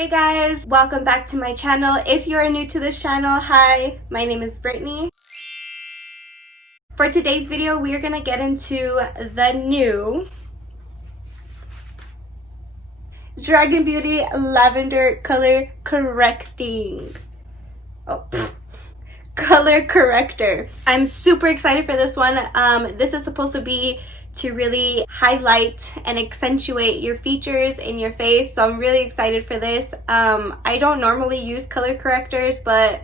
Hey guys, welcome back to my channel. If you are new to this channel, hi, my name is Brittany. For today's video, we are going to get into the new Dragun Beauty Lavender Color Correcting. Color corrector. I'm super excited for this one. This is supposed to be to really highlight and accentuate your features in your face, so I'm really excited for this. I don't normally use color correctors, but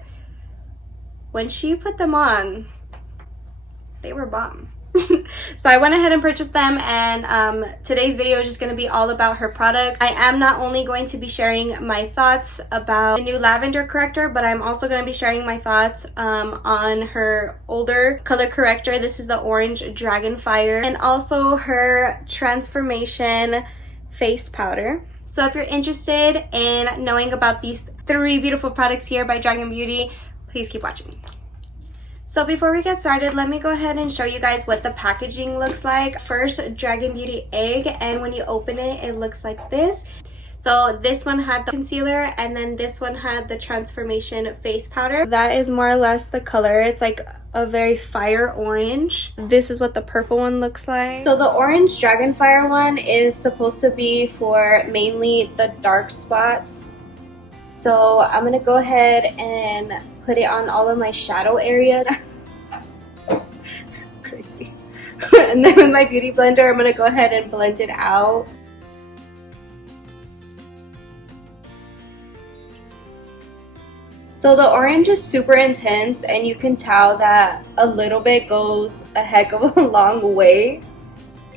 when she put them on, they were bomb. So I went ahead and purchased them, and today's video is just going to be all about her products. I am not only going to be sharing my thoughts about the new lavender corrector, but I'm also going to be sharing my thoughts on her older color corrector. This is the Orange Dragonfire, and also her transformation face powder. So if you're interested in knowing about these three beautiful products here by Dragun Beauty, please keep watching. So before we get started, let me go ahead and show you guys what the packaging looks like. First, Dragun Beauty egg, and when you open it, it looks like this. So this one had the concealer, and then this one had the transformation face powder. That is more or less the color. It's like a very fire orange. This is what the purple one looks like. So the Orange Dragonfire one is supposed to be for mainly the dark spots. So I'm gonna go ahead and put it on all of my shadow area. Crazy. And then with my beauty blender, I'm gonna go ahead and blend it out. So the orange is super intense, and you can tell that a little bit goes a heck of a long way.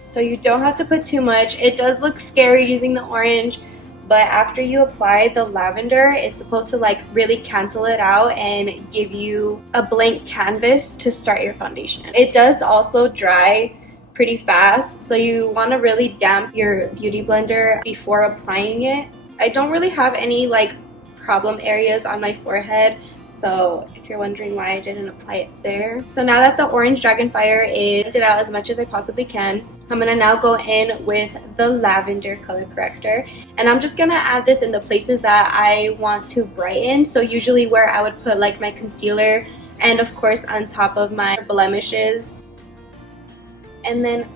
So you don't have to put too much. It does look scary using the orange, but after you apply the lavender, it's supposed to like really cancel it out and give you a blank canvas to start your foundation. It does also dry pretty fast, so you want to really damp your beauty blender before applying it. I don't really have any like problem areas on my forehead, so if you're wondering why I didn't apply it there. So now that the Orange Dragonfire is blended out as much as I possibly can, I'm gonna now go in with the lavender color corrector, and I'm just gonna add this in the places that I want to brighten. So usually where I would put like my concealer, and of course on top of my blemishes. And then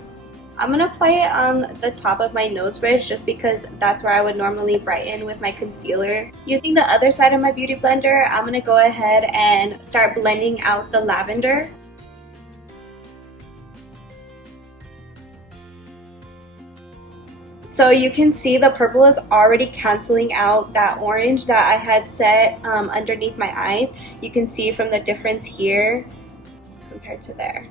I'm gonna apply it on the top of my nose bridge, just because that's where I would normally brighten with my concealer. Using the other side of my beauty blender, I'm gonna go ahead and start blending out the lavender. So you can see the purple is already canceling out that orange that I had set underneath my eyes. You can see from the difference here compared to there.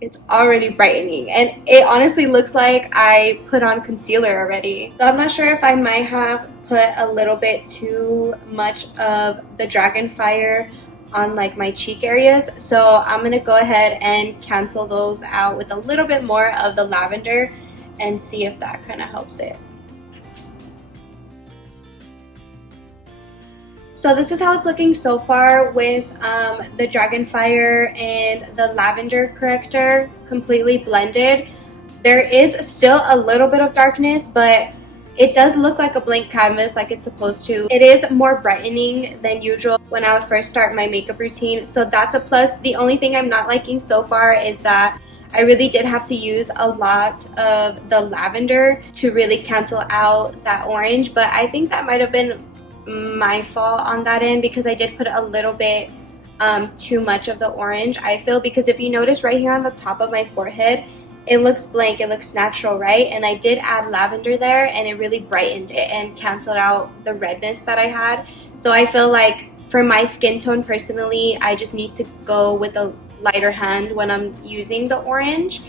It's already brightening, and it honestly looks like I put on concealer already. So I'm not sure if I might have put a little bit too much of the Dragonfire on like my cheek areas. So I'm gonna go ahead and cancel those out with a little bit more of the lavender and see if that kind of helps it. So this is how it's looking so far with the Dragonfire and the lavender corrector completely blended. There is still a little bit of darkness, but it does look like a blank canvas like it's supposed to. It is more brightening than usual when I would first start my makeup routine, so that's a plus. The only thing I'm not liking so far is that I really did have to use a lot of the lavender to really cancel out that orange, but I think that might have been my fault on that end, because I did put a little bit too much of the orange, I feel, because if you notice right here on the top of my forehead, it looks blank, it looks natural, right? And I did add lavender there, and it really brightened it and canceled out the redness that I had. So I feel like for my skin tone personally, I just need to go with a lighter hand when I'm using the orange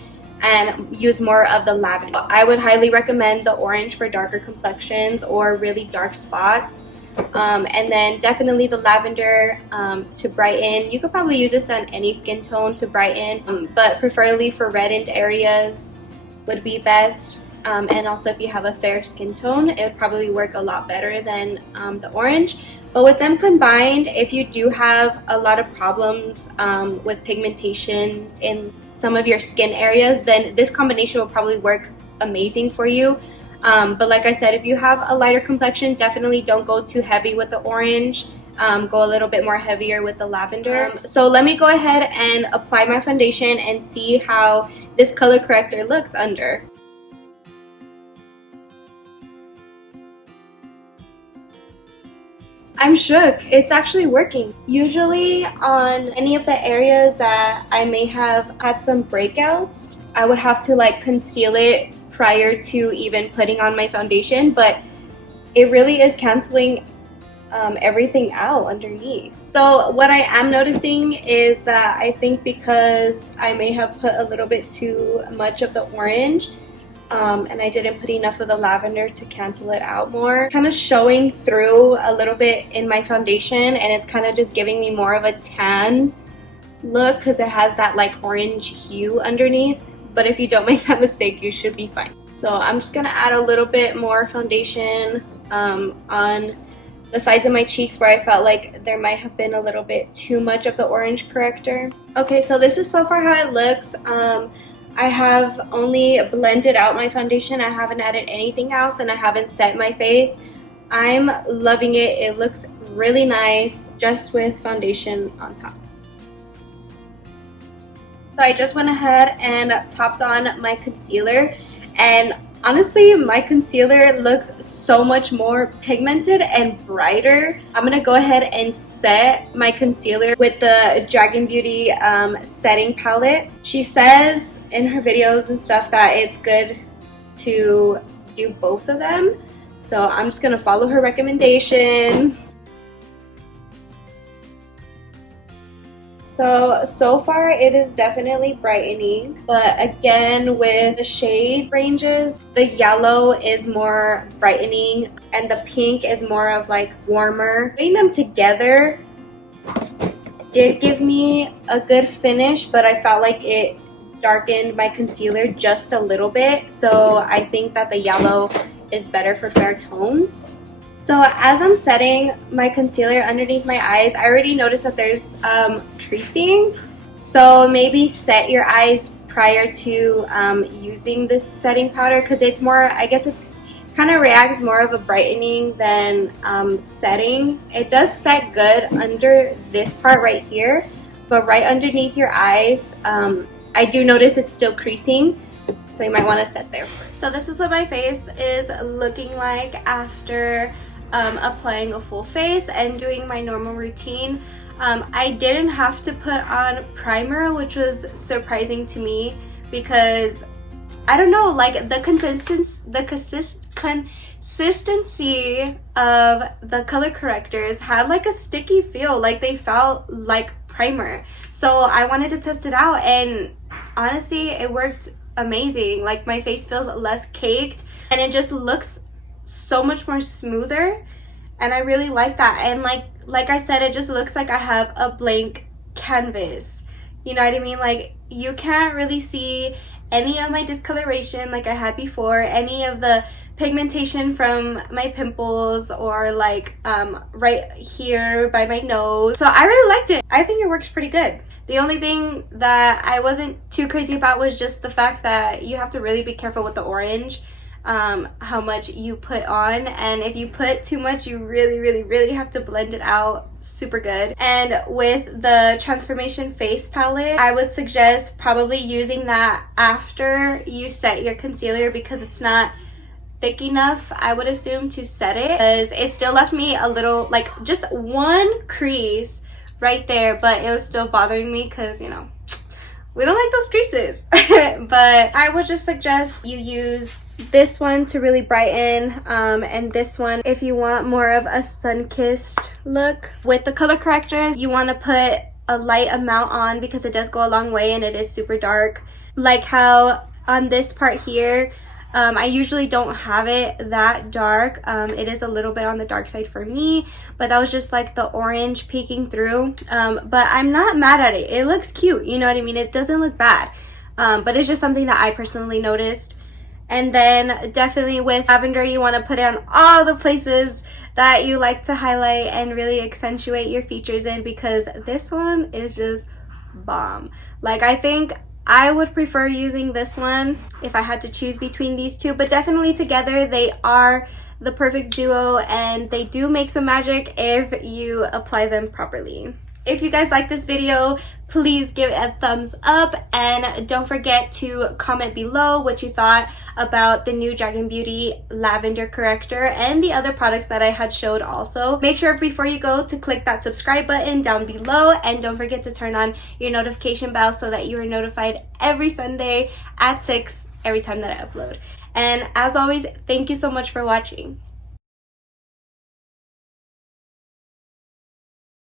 and use more of the lavender. I would highly recommend the orange for darker complexions or really dark spots. And then definitely the lavender to brighten. You could probably use this on any skin tone to brighten, but preferably for reddened areas would be best. And also if you have a fair skin tone, it would probably work a lot better than the orange. But with them combined, if you do have a lot of problems with pigmentation in some of your skin areas, then this combination will probably work amazing for you. But like I said, if you have a lighter complexion, definitely don't go too heavy with the orange. Go a little bit more heavier with the lavender. So let me go ahead and apply my foundation and see how this color corrector looks under. I'm shook. It's actually working. Usually on any of the areas that I may have had some breakouts, I would have to like conceal it prior to even putting on my foundation, but it really is canceling everything out underneath. So what I am noticing is that I think because I may have put a little bit too much of the orange, and I didn't put enough of the lavender to cancel it out more, kind of showing through a little bit in my foundation, and it's kind of just giving me more of a tanned look because it has that like orange hue underneath. But if you don't make that mistake, you should be fine. So I'm just gonna add a little bit more foundation on the sides of my cheeks where I felt like there might have been a little bit too much of the orange corrector. Okay, so this is so far how it looks. I have only blended out my foundation. I haven't added anything else, and I haven't set my face. I'm loving it. It looks really nice just with foundation on top. So I just went ahead and topped on my concealer, and honestly, my concealer looks so much more pigmented and brighter. I'm gonna go ahead and set my concealer with the Dragun Beauty setting palette. She says in her videos and stuff that it's good to do both of them. So I'm just gonna follow her recommendation. So far it is definitely brightening, but again with the shade ranges, the yellow is more brightening and the pink is more of like warmer. Putting them together did give me a good finish, but I felt like it darkened my concealer just a little bit, so I think that the yellow is better for fair tones. So as I'm setting my concealer underneath my eyes, I already noticed that there's creasing, so maybe set your eyes prior to using this setting powder, because it's more, I guess it kind of reacts more of a brightening than setting. It does set good under this part right here, but right underneath your eyes, I do notice it's still creasing, so you might want to set there first. So this is what my face is looking like after applying a full face and doing my normal routine. I didn't have to put on primer, which was surprising to me because I don't know, like the consistency of the color correctors had like a sticky feel, like they felt like primer. So I wanted to test it out, and honestly it worked amazing. Like my face feels less caked and it just looks so much more smoother, and I really like that. And like I said, it just looks like I have a blank canvas, you know what I mean? Like you can't really see any of my discoloration like I had before, any of the pigmentation from my pimples, or like right here by my nose. So I really liked it. I think it works pretty good. The only thing that I wasn't too crazy about was just the fact that you have to really be careful with the orange, how much you put on, and if you put too much, you really have to blend it out super good. And with the Transformation Face Palette, I would suggest probably using that after you set your concealer, because it's not thick enough, I would assume, to set it, because it still left me a little, like just one crease right there, but it was still bothering me because, you know, we don't like those creases. But I would just suggest you use this one to really brighten, and this one if you want more of a sun-kissed look. With the color correctors, you want to put a light amount on because it does go a long way and it is super dark. Like how on this part here, I usually don't have it that dark. It is a little bit on the dark side for me, but that was just like the orange peeking through. But I'm not mad at it. It looks cute, you know what I mean? It doesn't look bad, but it's just something that I personally noticed. And then definitely with lavender, you want to put it on all the places that you like to highlight and really accentuate your features in, because this one is just bomb. Like I think I would prefer using this one if I had to choose between these two, but definitely together they are the perfect duo, and they do make some magic if you apply them properly. If you guys like this video, please give it a thumbs up, and don't forget to comment below what you thought about the new Dragun Beauty lavender corrector and the other products that I had showed also. Make sure before you go to click that subscribe button down below, and don't forget to turn on your notification bell so that you are notified every Sunday at 6 every time that I upload. And as always, thank you so much for watching.